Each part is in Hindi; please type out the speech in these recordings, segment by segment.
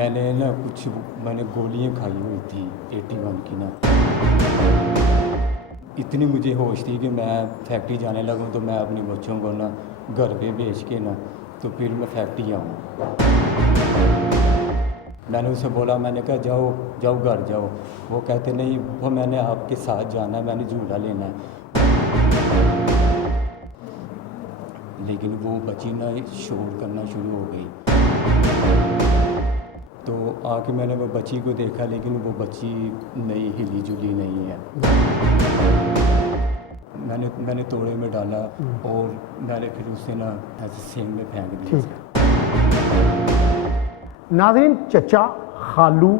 मैंने ना कुछ मैंने गोलियां खाई हुई थी 81 की ना। इतनी मुझे होश थी कि मैं फैक्ट्री जाने लगूँ तो मैं अपने बच्चों को ना घर पे भेज के ना तो फिर मैं फैक्ट्री आऊँ। मैंने उसे बोला, मैंने कहा जाओ जाओ घर जाओ। वो कहते नहीं, वो मैंने आपके साथ जाना है, मैंने झूला लेना है। लेकिन वो बच्ची ना शोर करना शुरू हो गई। तो आके मैंने वो बच्ची को देखा, लेकिन वो बच्ची नहीं हिली जुली नहीं है। मैंने तोड़े में डाला और मैंने फिर उसे ना ऐसे सींग में फेंक दिया। नाज़रीन, चचा, खालू,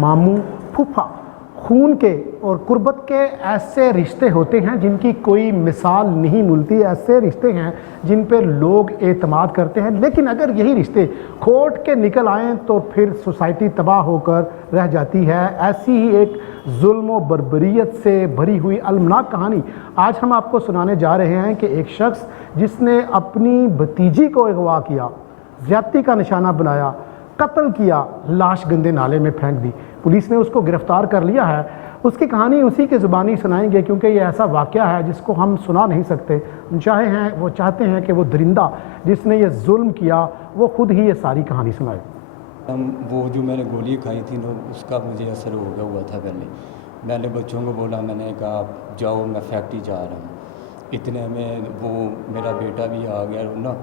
मामू, फूफा, खून के और कुर्बत के ऐसे रिश्ते होते हैं जिनकी कोई मिसाल नहीं मिलती। ऐसे रिश्ते हैं जिन पे लोग एतमाद करते हैं, लेकिन अगर यही रिश्ते खोट के निकल आएँ तो फिर सोसाइटी तबाह होकर रह जाती है। ऐसी ही एक जुल्म व बर्बरियत से भरी हुई अलमनाक कहानी आज हम आपको सुनाने जा रहे हैं कि एक शख्स जिसने अपनी भतीजी को अगवा किया, ज़्यादती का निशाना बनाया, कत्ल किया, लाश गंदे नाले में फेंक दी। पुलिस ने उसको गिरफ़्तार कर लिया है। उसकी कहानी उसी के ज़ुबानी सुनाएंगे, क्योंकि ये ऐसा वाक़या है जिसको हम सुना नहीं सकते। वो चाहते हैं कि वो दरिंदा जिसने ये जुल्म किया वो ख़ुद ही ये सारी कहानी सुनाए। वो जो मैंने गोली खाई थी ना, उसका मुझे असर हो गया हुआ था। पहले मैंने बच्चों को बोला, मैंने कहा आप जाओ, मैं फैक्ट्री जा रहा हूँ। इतने में वो मेरा बेटा भी आ गया ना,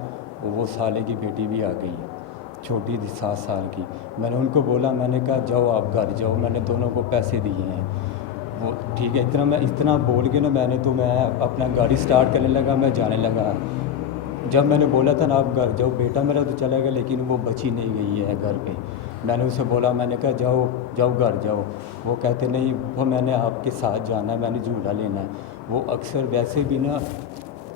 वो साले की बेटी भी आ गई, छोटी थी 7 साल की। मैंने उनको बोला, मैंने कहा जाओ आप घर जाओ, मैंने दोनों को पैसे दिए हैं। वो ठीक है, इतना बोल के ना मैं अपना गाड़ी स्टार्ट करने लगा, मैं जाने लगा। जब मैंने बोला था ना आप घर जाओ, बेटा मेरा तो चला गया, लेकिन वो बची नहीं गई है घर पे। मैंने उसे बोला, मैंने कहा जाओ जाओ घर जाओ। वो कहते नहीं, वो मैंने आपके साथ जाना है, मैंने झूला लेना है। वो अक्सर वैसे भी ना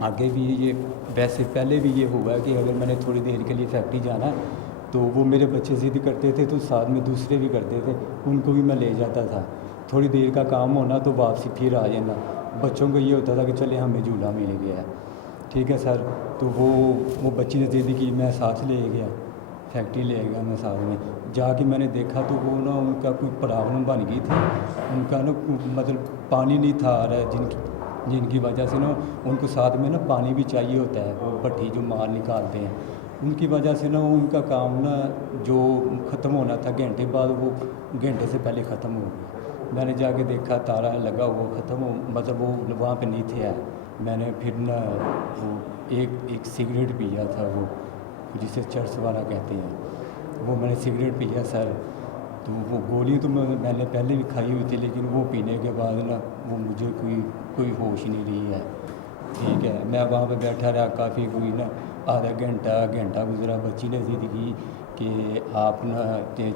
आगे भी ये वैसे पहले भी ये हुआ है कि अगर मैंने थोड़ी देर के लिए फैक्ट्री जाना है तो वो मेरे बच्चे ज़िद करते थे, तो साथ में दूसरे भी करते थे, उनको भी मैं ले जाता था। थोड़ी देर का काम होना तो वापसी फिर आ जाना। बच्चों को ये होता था कि चले हमें झूला मिल गया है, ठीक है सर। तो वो बच्ची ने ज़िद की, मैं साथ ले गया, फैक्ट्री ले गया मैं साथ में। जाके मैंने देखा तो वो ना उनका कोई प्रॉब्लम बन गई थी। उनका ना मतलब पानी नहीं था आ रहा, जिनकी वजह से ना उनको साथ में ना पानी भी चाहिए होता है। वो भट्टी जो माल निकालते हैं, उनकी वजह से ना उनका काम ना जो ख़त्म होना था घंटे बाद, वो घंटे से पहले ख़त्म हो गया। मैंने जाके देखा ताला लगा, वो ख़त्म हो, मतलब वो वहाँ पे नहीं थे। मैंने फिर ना वो एक सिगरेट पिया था, वो जिसे चर्च वाला कहते हैं, वो मैंने सिगरेट पिया सर। तो वो गोली तो मैंने पहले भी खाई हुई थी, लेकिन वो पीने के बाद ना वो मुझे कोई होश नहीं रही है, ठीक है। मैं वहाँ पे बैठा रहा, काफ़ी कोई ना आधा घंटा गुजरा। बच्ची ने ज़िद की कि आप ना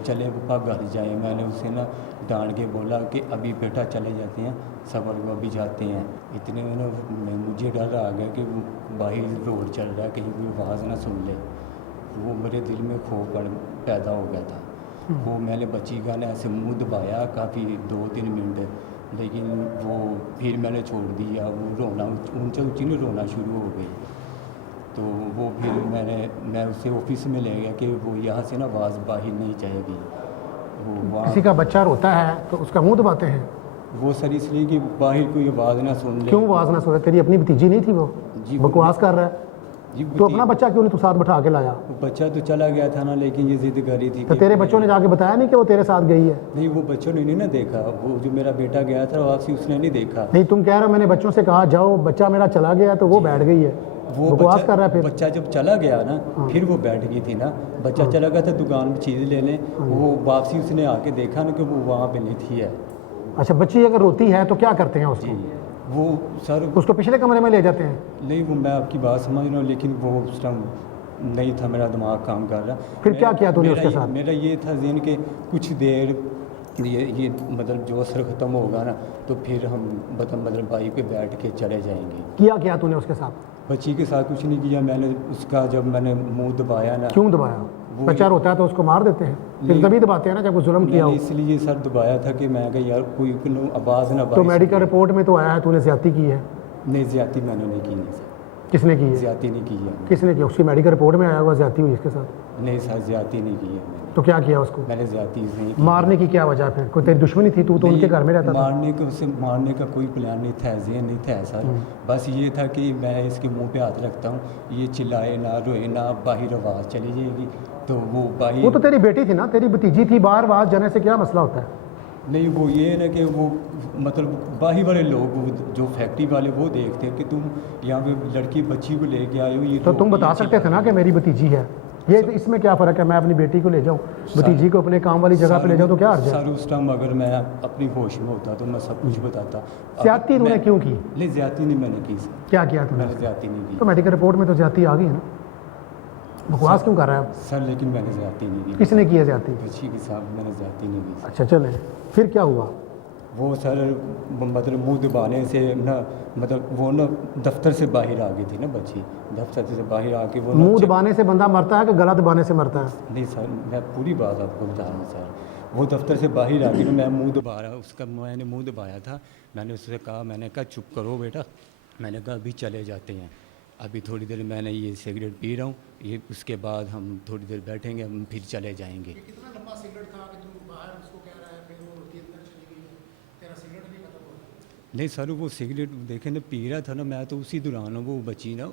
चले पापा घर जाएं। मैंने उसे ना डांट के बोला कि अभी बेटा चले जाते हैं, सबर को अभी जाते हैं। इतने में ना मुझे डर आ गया कि वो बाहर रोड चल रहा है, कहीं कोई आवाज़ ना सुन ले। वो मेरे दिल में खौफ पैदा हो गया था। वो मैंने बच्ची का ना ऐसे मुँह दबाया काफ़ी 2-3 मिनट, लेकिन वो फिर मैंने छोड़ दिया। वो रोना ऊँची ने रोना शुरू हो गई। तो वो फिर मैं उसे ऑफिस में ले गया कि वो यहाँ से ना आवाज़ बाहर नहीं जाएगी। वो किसी का बच्चा रोता है तो उसका मुंह दबाते हैं? वो सर इसलिए कि बाहर कोई आवाज़ ना सुन ले। क्यों आवाज़ ना सुन? तेरी अपनी भतीजी नहीं थी? वो जी बकवास कर रहा है। जी, तो अपना बच्चा क्यों नहीं तू साथ बैठा के लाया? बच्चा तो चला गया था ना, लेकिन ये ज़िद कर रही थी। तो तेरे बच्चों ने जाके बताया नहीं कि वो तेरे साथ गई है? नहीं, वो बच्चों ने नहीं ना देखा। वो जो मेरा बेटा गया था वापसी, उसने नहीं देखा। नहीं, तुम कह रहे हो मैंने बच्चों से कहा जाओ, बच्चा मेरा चला गया, तो वो बैठ गई है। वो बकवास कर रहा है। फिर बच्चा जब चला गया ना, फिर वो बैठ गई थी ना। बच्चा चला गया था दुकान में चीज़ लेने, वो वापसी उसने आके देखा ना कि वो वहाँ पे नहीं थी है। अच्छा, बच्ची अगर रोती है तो क्या करते हैं उसको? वो सर उसको पिछले कमरे में ले जाते हैं? नहीं, वो मैं आपकी बात समझ रहा हूँ, लेकिन वो उस टाइम नहीं था, मेरा दिमाग काम कर रहा। फिर क्या किया तूने उसके साथ? मेरा ये था ज़हन के कुछ देर ये मतलब जो असर ख़त्म होगा ना, तो फिर हम मतलब बाइक पे बैठ के चले जाएंगे। किया क्या तूने उसके साथ? बच्ची के साथ कुछ नहीं किया मैंने। उसका जब मैंने मुंह दबाया ना। क्यों दबाया? बच्चा रोता है तो उसको मार देते हैं? फिर तभी दबाते हैं ना जब वो जुल्म किया हो। इसलिए सर दबाया था कि मैं कहा यार कोई आवाज़ ना। तो मेडिकल रिपोर्ट में तो आया है तूने ज़्यादती की है? नहीं, ज़्यादती मैंने नहीं की। नहीं सर, किसने की है? ज़्यादती नहीं की है मैंने। किसने की? उसकी मेडिकल रिपोर्ट में आया हुआ ज्यादती हुई इसके साथ? नहीं सर, ज़्यादती नहीं की है मैंने। तो क्या किया उसको? मैंने ज़्यादती नहीं की। मारने की क्या वजह? फिर कोई तेरी दुश्मनी थी? तू तो नहीं, उनके घर में रहता था। मारने का कोई प्लान नहीं था, ज़हन नहीं था सर। बस ये था कि मैं इसके मुंह पे हाथ रखता हूँ, ये चिल्लाए ना, रोए ना, बाहर आवाज़ चली जाएगी तो वो बाहर। वो तो तेरी बेटी थी ना, तेरी भतीजी थी, बाहर आवाज जाने से क्या मसला होता है? नहीं, वो ये है ना कि वो मतलब बाहर वाले लोग, वो जो फैक्ट्री वाले, वो देखते हैं कि तुम यहाँ पे लड़की बच्ची को लेके आए हो, ये तो तुम बता सकते थे ना कि मेरी भतीजी है। ये इसमें क्या फ़र्क है? मैं अपनी बेटी को ले जाऊँ, भतीजी को अपने काम वाली जगह पे ले जाऊँ तो क्या अर्ज है? सर उस टाइम अगर मैं अपनी होश में होता तो मैं सब कुछ बताता। ज्यादती तूने क्यों की? नहीं, ज़्यादती नहीं मैंने की सर। क्या किया तूने? मैंने ज़्यादती नहीं की तो मेडिकल रिपोर्ट में तो ज्यादती आ गई है ना, बकवास क्यों कर रहा है? सर, लेकिन मैंने ज़्यादती नहीं की। किसने की है ज्यादती? बच्ची के साथ मैंने ज़्यादती नहीं की। अच्छा चले, फिर क्या हुआ? वो सर मतलब मुंह दबाने से ना, मतलब वो ना दफ्तर से बाहर आ गई थी ना बच्ची, दफ्तर से बाहर आके वो ना मुंह दबाने से बंदा मरता है कि गला दबाने से मरता है? नहीं सर, मैं पूरी बात आपको बता रहा हूँ सर। वो दफ्तर से बाहर आ गई तो मैं मुंह दबा रहा, उसका मैंने मुंह दबाया था। मैंने उससे कहा, मैंने कहा चुप करो बेटा, मैंने कहा अभी चले जाते हैं, अभी थोड़ी देर मैंने ये सिगरेट पी रहा हूँ, ये उसके बाद हम थोड़ी देर बैठेंगे, हम फिर चले जाएंगे। कितना लंबा सिगरेट था कि तुम बाहर उसको कह रहा है, फिर वो रोटी अंदर चली गई है, तेरा सिगरेट नहीं खत्म होता? नहीं सर, वो सिगरेट देखे ना पी रहा था ना, मैं तो उसी दौरान वो बच्ची ना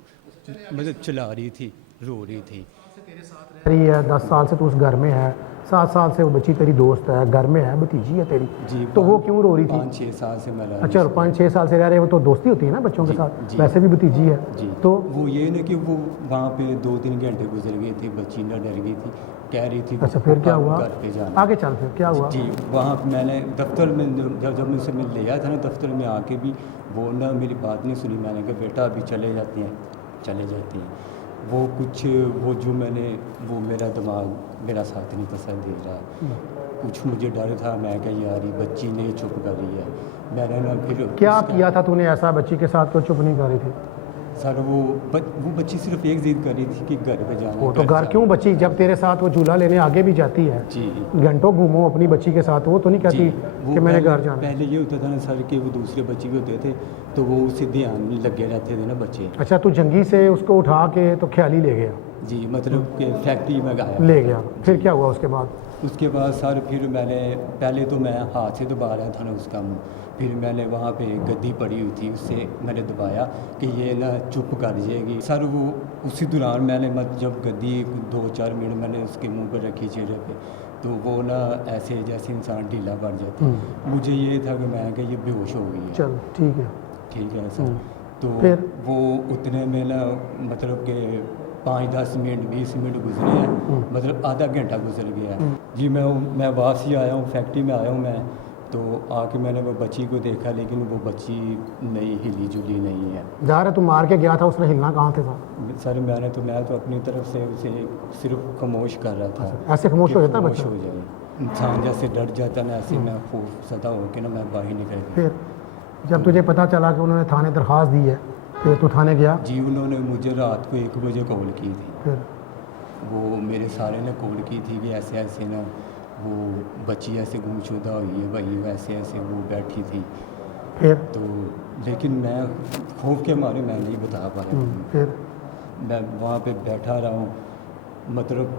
मतलब चला रही थी, रो रही थी। तेरे साथ रह रही है, 10 साल से तू उस घर में है, 7 साल से वो बच्ची तेरी दोस्त है, घर में है, भतीजी है तेरी, जी, तो वो क्यों रो रही थी? 5-6 साल से मैं रहा अच्छा, 5-6 साल से रह रहे हैं, वो तो दोस्ती होती है ना बच्चों के साथ, जी। वैसे भी भतीजी है। जी। तो वो ये ना कि वो वहाँ पे 2-3 घंटे गुजर गए थे, बच्ची ना डर गई थी, कह रही थी अच्छा, फिर क्या हुआ? घर पे जाना। आगे चल, फिर क्या हुआ? जी, वहाँ पे मैंने दफ्तर में जब मुझसे मिल लिया था ना, दफ्तर में आके भी वो ना मेरी बात नहीं सुनी। मैंने कहा बेटा अभी चले जाते हैं, चले जाते हैं। वो कुछ वो जो मैंने वो मेरा दिमाग मेरा साथ नहीं पसंद दे रहा, कुछ मुझे डर था। मैं कहा यार ये बच्ची नहीं चुप कर रही है, मैंने ना फिर क्या किया था तूने ऐसा बच्ची के साथ, को चुप नहीं कर रही थी? सर वो बच्ची सिर्फ एक जिद कर रही थी कि घर पे जाना। वो तो घर क्यों बच्ची, जब तेरे साथ वो झूला लेने आगे भी जाती है, जी घंटों घूमो अपनी बच्ची के साथ, वो तो नहीं कहती वो कि मैंने घर पहले- जाना? पहले ये होता था ना सर कि वो दूसरे बच्चे भी होते थे तो वो उसे ध्यान में लगे रहते थे ना बच्चे। अच्छा, तू जंगी से उसको उठा के तो ख्याली ले गया? जी, मतलब कि फैक्ट्री में गया। ले गया, फिर क्या हुआ उसके बाद? उसके बाद सर फिर मैंने पहले तो मैं हाथ से दबा रहा था ना उसका मुँह, फिर मैंने वहाँ पे गद्दी पड़ी हुई थी, उससे मैंने दबाया कि ये ना चुप कर जाएगी। सर वो उसी दौरान मैंने जब गद्दी 2-4 मिनट मैंने उसके मुंह पर रखी चेहरे पे, तो वो ना ऐसे जैसे इंसान ढीला पड़ जाता। मुझे ये था कि मैं कि ये बेहोश हो गई है। चल ठीक है। ठीक है सर। तो फिर? वो उतने में ना मतलब कि 5-10 मिनट 20 मिनट गुजरे हैं, मतलब आधा घंटा गुजर गया है। जी, मैं वापसी आया हूँ, फैक्ट्री में आया हूँ मैं, तो आके मैंने वो बच्ची को देखा, लेकिन वो बच्ची नहीं हिली जुली नहीं है। जा रहा तू मार के गया था, उसने हिलना कहाँ थे साहब? सर मैं तो अपनी तरफ से उसे सिर्फ खामोश कर रहा था। ऐसे खामोश हो जाता है खामोश बच्चा? हो जाए, इंसान जैसे डर जाता ना, ऐसे मैं खौफजदा होकर ना मैं बाहर निकल गया। फिर जब तुझे पता चला कि उन्होंने थाने दरख्वास्त दी है, फिर तू थाने गया? जी, उन्होंने मुझे रात को 1 बजे कॉल की थी। फिर वो मेरे सारे ने कॉल की थी कि ऐसे ऐसे ना वो बच्ची ऐसे गुमशुदा हुई है भाई, वैसे ऐसे वो बैठी थी। फिर तो लेकिन मैं खौफ के मारे मैं नहीं बता पाया। फिर मैं वहाँ पे बैठा रहा हूँ, मतलब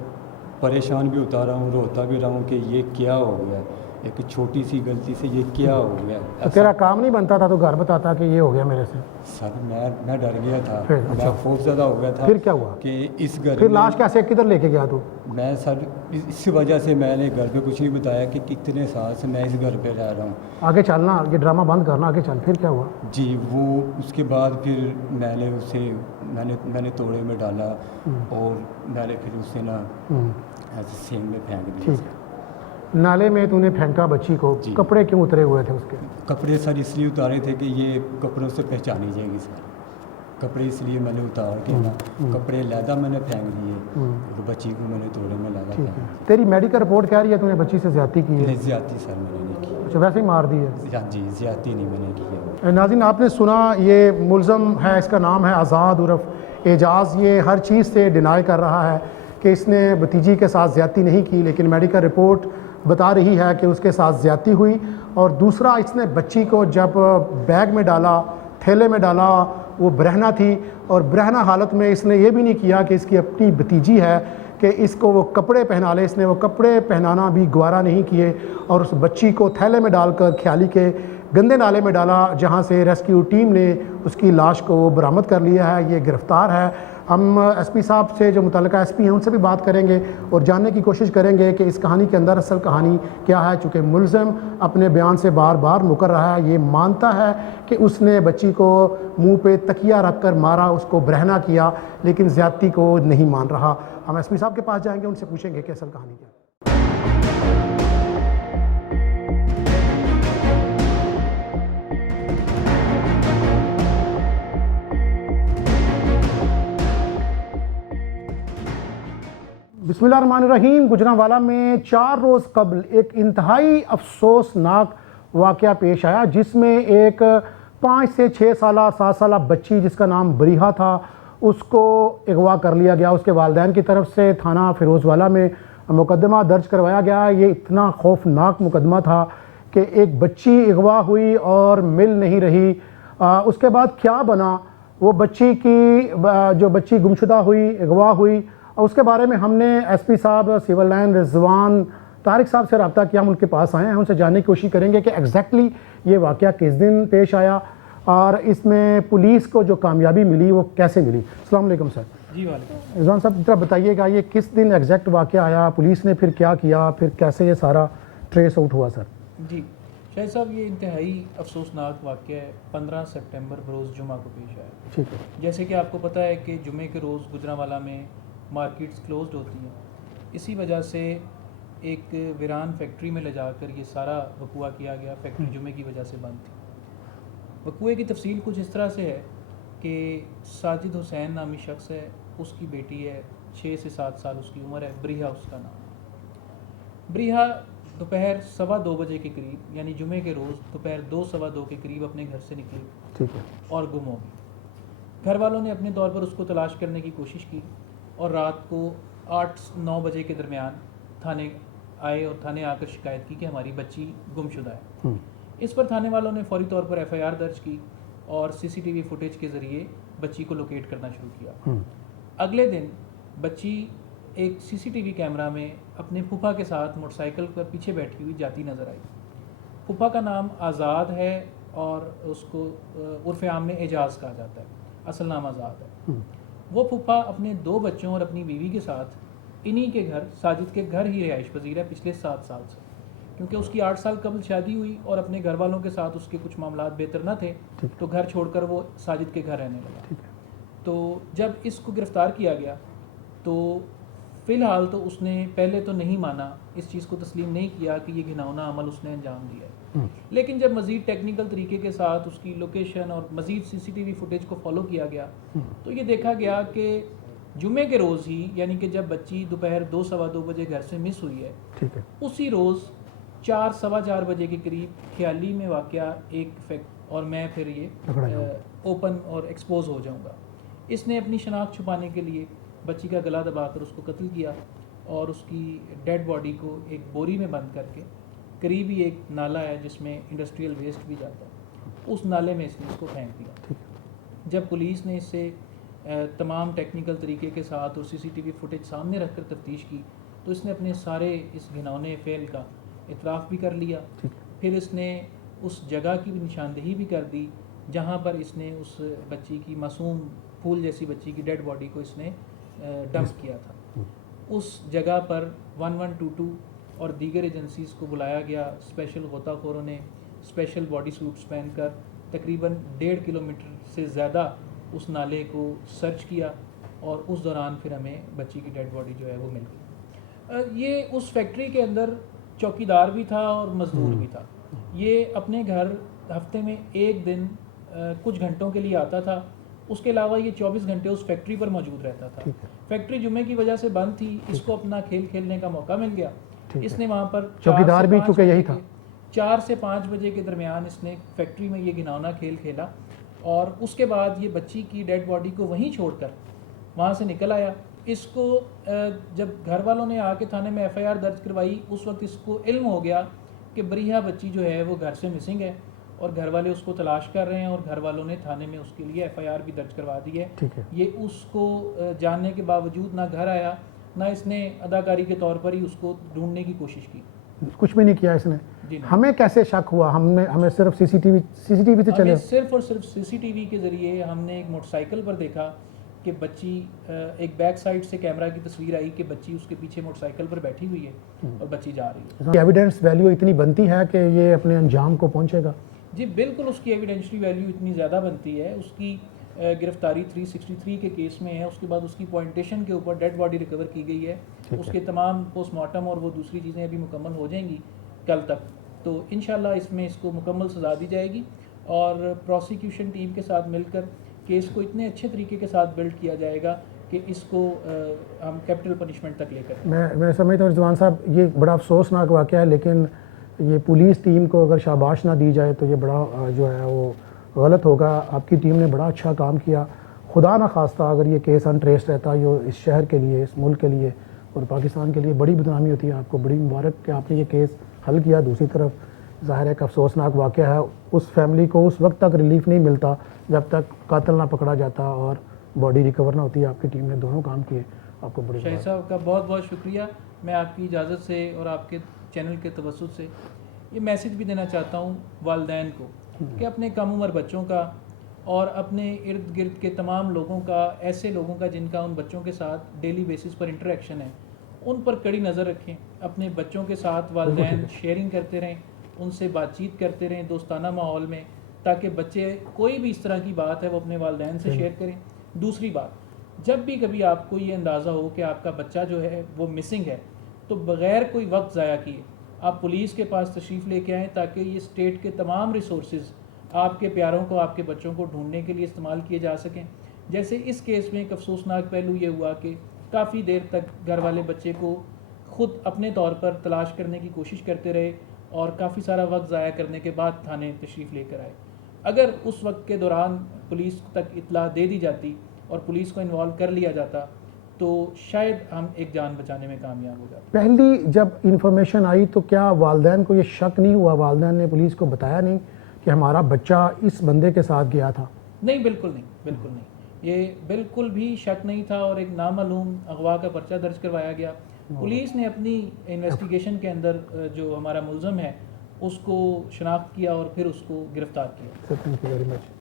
परेशान भी होता रहा हूँ, रोता भी रहा हूँ कि ये क्या हो गया, एक छोटी सी गलती से ये क्या हो गया। तो तेरा काम नहीं बनता था तो घर बताता कि ये हो गया मेरे से? सर मैं डर गया था, फिर? मैं अच्छा। खौफजदा हो गया था। फिर क्या हुआ? कि इस घर फिर में लाश कैसे किधर लेके गया तू? मैं सर इस वजह से मैंने घर पे कुछ नहीं बताया कि कितने साल से मैं इस घर पे रह रहा हूँ। आगे चलना, ये ड्रामा बंद करना, आगे चल। फिर क्या हुआ? जी, वो उसके बाद फिर मैंने उसे मैंने तोड़े में डाला और मैंने फिर उसे ना ऐसे सेम में फेंक दिया। ठीक है, नाले में तूने फेंका बच्ची को, जी। कपड़े क्यों उतरे हुए थे उसके? कपड़े सर इसलिए उतारे थे कि ये कपड़ों से पहचानी जाएगी सर, कपड़े इसलिए मैंने उतार के ना कपड़े लहदा मैंने फेंक दिए और बच्ची को मैंने तोड़े में लहदा ठीक फेंक है, दिया। तेरी मेडिकल रिपोर्ट कह रही है तूने बच्ची से ज्यादती की है? नहीं, ज्यादती सर मैंने नहीं की। अच्छा, वैसे ही मार दी है? जी, ज्यादती नहीं मैंने की है। नाज़रीन, आपने सुना, ये मुलज़म है, इसका नाम है आज़ाद उर्फ एजाज़। ये हर चीज़ से डिनाई कर रहा है कि इसने भतीजी के साथ ज़्यादती नहीं की, लेकिन मेडिकल रिपोर्ट बता रही है कि उसके साथ ज़्यादती हुई। और दूसरा, इसने बच्ची को जब बैग में डाला, थैले में डाला, वो ब्रहना थी, और ब्रहना हालत में इसने ये भी नहीं किया कि इसकी अपनी भतीजी है कि इसको वो कपड़े पहना ले। इसने वो कपड़े पहनाना भी गवारा नहीं किए और उस बच्ची को थैले में डालकर ख्याली के गंदे नाले में डाला, जहाँ से रेस्क्यू टीम ने उसकी लाश को बरामद कर लिया है। ये गिरफ़्तार है। हम एसपी साहब से, जो मुतल्लिका एसपी हैं, उनसे भी बात करेंगे और जानने की कोशिश करेंगे कि इस कहानी के अंदर असल कहानी क्या है। चूँकि मुलज़िम अपने बयान से बार बार मुकर रहा है, ये मानता है कि उसने बच्ची को मुंह पे तकिया रख कर मारा, उसको बरहना किया, लेकिन ज़्यादती को नहीं मान रहा। हम एसपी साहब के पास जाएंगे, उनसे पूछेंगे कि असल कहानी क्या है। बिस्मिल्लाहिर्रहमानिर्रहीम। गुजरांवाला में 4 रोज़ कबल एक इंतहाई अफसोसनाक वाक़या पेश आया, जिसमें एक 5 से 6 साल 7 साल बच्ची जिसका नाम बरीहा था, उसको अगवा कर लिया गया। उसके वालिदैन की तरफ से थाना फिरोज़वाला में मुकदमा दर्ज करवाया गया। ये इतना खौफनाक मुकदमा था कि एक बच्ची अगवा हुई और मिल नहीं रही। उसके बाद क्या बना, वो बच्ची की जो बच्ची गुमशुदा हुई, अगवा हुई, उसके बारे में हमने एसपी साहब सिविल लाइन रिजवान तारिक साहब से रब्ता किया। हम उनके पास आए हैं, उनसे जानने की कोशिश करेंगे कि एग्जैक्टली ये वाक़या किस दिन पेश आया और इसमें पुलिस को जो कामयाबी मिली वो कैसे मिली। अस्सलाम वालेकुम सर। जी वालेकुम। रिजवान साहब जरा बताइएगा, ये किस दिन एग्जैक्ट वाक़या आया, पुलिस ने फिर क्या किया, फिर कैसे ये सारा ट्रेस आउट हुआ सर? जी शाहिद साहब, ये इंतहाई अफसोसनाक वाक़या 15 सितंबर बरोज़ जुमा को पेश आया। ठीक है। जैसे कि आपको पता है कि जुमे के रोज़ गुजरांवाला में मार्केट्स क्लोज्ड होती हैं। इसी वजह से एक वीरान फैक्ट्री में ले जाकर ये सारा वकूआ किया गया। फैक्ट्री जुमे की वजह से बंद थी। वकूए की तफसील कुछ इस तरह से है कि साजिद हुसैन नामी शख्स है, उसकी बेटी है, 6 से 7 साल उसकी उम्र है, बरीहा उसका नाम। बरीहा दोपहर 2:15 बजे के करीब, यानी जुमे के रोज़ दोपहर 2-2:15 के करीब अपने घर से निकली। ठीक है। और गुम हो गई। घर वालों ने अपने तौर पर उसको तलाश करने की कोशिश की और रात को 8-9 बजे के दरमियान थाने आए और थाने आकर शिकायत की कि हमारी बच्ची गुमशुदा है। इस पर थाने वालों ने फौरी तौर पर FIR दर्ज की और CCTV फुटेज के ज़रिए बच्ची को लोकेट करना शुरू किया। अगले दिन बच्ची एक CCTV कैमरा में अपने फूफा के साथ मोटरसाइकिल पर पीछे बैठी हुई जाती नज़र आई। फूफा का नाम आज़ाद है और उसको उर्फ़ आम में एजाज़ कहा जाता है, असल नाम आज़ाद है। वो फूफा अपने 2 बच्चों और अपनी बीवी के साथ इन्हीं के घर, साजिद के घर ही रिहाइश पजीर है पिछले 7 साल से, क्योंकि उसकी 8 साल कबल शादी हुई और अपने घर वालों के साथ उसके कुछ मामलात बेहतर न थे, तो घर छोड़कर वो साजिद के घर रहने लगा। तो जब इसको गिरफ़्तार किया गया तो फ़िलहाल तो उसने पहले तो नहीं माना, इस चीज़ को तस्लीम नहीं किया कि ये घिनौना अमल उसने अंजाम दिया है। लेकिन जब मज़ीद टेक्निकल तरीके के साथ उसकी लोकेशन और मज़ीद CCTV फुटेज को फॉलो किया गया तो ये देखा गया कि जुमे के रोज़ ही, यानी कि जब बच्ची दोपहर 2-2:15 बजे घर से मिस हुई है, ठीक है, उसी रोज़ 4-4:15 बजे के करीब ख्याली में वाक़या एक फैक्ट, और मैं फिर ये ओपन और एक्सपोज हो जाऊँगा। इसने अपनी शनाख्त छुपाने के लिए बच्ची का गला दबाकर उसको कत्ल किया और उसकी डेड बॉडी को एक बोरी में बंद करके, करीब ही एक नाला है जिसमें इंडस्ट्रियल वेस्ट भी जाता है, उस नाले में इसने उसको फेंक दिया। जब पुलिस ने इससे तमाम टेक्निकल तरीके के साथ और CCTV फुटेज सामने रखकर तफ्तीश की तो इसने अपने सारे इस घिनौने फेल का इतराफ़ भी कर लिया। फिर इसने उस जगह की भी निशानदेही भी कर दी जहाँ पर इसने उस बच्ची की मासूम फूल जैसी बच्ची की डेड बॉडी को इसने डंप किया था। उस जगह पर 1122 और दीगर एजेंसीज़ को बुलाया गया। स्पेशल गोताखोरों ने स्पेशल बॉडी सूट्स पहनकर तकरीबन 1.5 किलोमीटर से ज़्यादा उस नाले को सर्च किया और उस दौरान फिर हमें बच्ची की डेड बॉडी जो है वो मिल गई। ये उस फैक्ट्री के अंदर चौकीदार भी था और मज़दूर भी था। ये अपने घर हफ्ते में एक दिन कुछ घंटों के लिए आता था, उसके अलावा ये 24 घंटे उस फैक्ट्री पर मौजूद रहता था। फैक्ट्री जुमे की वजह से बंद थी, इसको अपना खेल खेलने का मौका मिल गया। इसने वहाँ पर चौकीदार भी चूँकि यही था, 4 से 5 बजे के दरमियान इसने फैक्ट्री में ये घिनौना खेल खेला और उसके बाद ये बच्ची की डेड बॉडी को वहीं छोड़कर वहाँ से निकल आया। इसको जब घर वालों ने आके थाने में FIR दर्ज करवाई, उस वक्त इसको इल्म हो गया कि बरीहा बच्ची जो है वो घर से मिसिंग है और घर वाले उसको तलाश कर रहे हैं और घर वालों ने थाने में उसके लिए एफआईआर भी दर्ज करवा दी है। ठीक है। ये उसको जानने के बावजूद ना घर आया, ना इसने अदाकारी के तौर पर ही उसको ढूंढने की कोशिश की। कुछ भी नहीं किया इसने। जी नहीं। हमें कैसे शक हुआ? हमें सिर्फ सीसीटीवी से चले। हमें सिर्फ और सिर्फ सीसीटीवी के ज़रिए हमने एक मोटरसाइकिल पर देखा कि बच्ची, एक बैक साइड से कैमरा की तस्वीर आई कि बच्ची उसके पीछे मोटरसाइकिल पर बैठी हुई है और बच्ची जा रही है। एविडेंस वैल्यू इतनी बनती है कि ये अपने अंजाम को पहुंचेगा? जी बिल्कुल, उसकी एविडेंशली वैल्यू इतनी ज़्यादा बनती है। उसकी गिरफ्तारी 363 के केस में है। उसके बाद उसकी पॉइंटेशन के ऊपर डेड बॉडी रिकवर की गई है। उसके तमाम पोस्टमार्टम और वो दूसरी चीज़ें अभी मुकम्मल हो जाएंगी कल तक, तो इंशाल्लाह इसमें इसको मुकम्मल सज़ा दी जाएगी और प्रोसिक्यूशन टीम के साथ मिलकर केस को इतने अच्छे तरीके के साथ बिल्ड किया जाएगा कि इसको हम कैपिटल पनिशमेंट तक लेकर। मैं समझता हूँ रिजवान साहब, ये बड़ा अफसोसनाक वाक़या है, लेकिन ये पुलिस टीम को अगर शाबाश ना दी जाए तो ये बड़ा जो है वो गलत होगा। आपकी टीम ने बड़ा अच्छा काम किया। खुदा ना खास्ता अगर ये केस अनट्रेस्ड रहता, ये इस शहर के लिए, इस मुल्क के लिए और पाकिस्तान के लिए बड़ी बदनामी होती है। आपको बड़ी मुबारक कि आपने ये केस हल किया। दूसरी तरफ ज़ाहिर है कि अफसोसनाक वाक़या है, उस फैमिली को उस वक्त तक रिलीफ नहीं मिलता जब तक कातिल ना पकड़ा जाता और बॉडी रिकवर ना होती। आपकी टीम ने दोनों काम किए, आपको बड़ी शाहिद साहब का बहुत बहुत शुक्रिया। मैं आपकी इजाज़त से और आपके चैनल के तवज्जुह से ये मैसेज भी देना चाहता हूँ वालिदैन को कि अपने कम उम्र बच्चों का और अपने इर्द गिर्द के तमाम लोगों का, ऐसे लोगों का जिनका उन बच्चों के साथ डेली बेसिस पर इंटरेक्शन है, उन पर कड़ी नज़र रखें। अपने बच्चों के साथ वालिदैन शेयरिंग करते रहें, उनसे बातचीत करते रहें दोस्ताना माहौल में, ताकि बच्चे कोई भी इस तरह की बात है वो अपने वालिदैन से शेयर करें। दूसरी बात, जब भी कभी आपको ये अंदाज़ा हो कि आपका बच्चा जो है वो मिसिंग है, तो बग़ैर कोई वक्त ज़ाया किए आप पुलिस के पास तशरीफ़ लेके आएँ, ताकि ये स्टेट के तमाम रिसोर्सेज आपके प्यारों को, आपके बच्चों को ढूंढने के लिए इस्तेमाल किए जा सकें। जैसे इस केस में एक अफसोसनाक पहलू ये हुआ कि काफ़ी देर तक घर वाले बच्चे को ख़ुद अपने तौर पर तलाश करने की कोशिश करते रहे और काफ़ी सारा वक्त ज़ाया करने के बाद थाने तशरीफ़ लेकर आए। अगर उस वक्त के दौरान पुलिस तक इत्तला दे दी जाती और पुलिस को इन्वॉल्व कर लिया जाता तो शायद हम एक जान बचाने में कामयाब हो जाते। पहली जब इन्फॉर्मेशन आई तो क्या वालिदैन को ये शक नहीं हुआ? वालिदैन ने पुलिस को बताया नहीं कि हमारा बच्चा इस बंदे के साथ गया था? नहीं, बिल्कुल नहीं, बिल्कुल नहीं। ये बिल्कुल भी शक नहीं था और एक नामालूम अगवा का पर्चा दर्ज करवाया गया। पुलिस ने अपनी इन्वेस्टिगेशन के अंदर जो हमारा मुलज़म है उसको शनाख्त किया और फिर उसको गिरफ्तार किया। Thank you very much.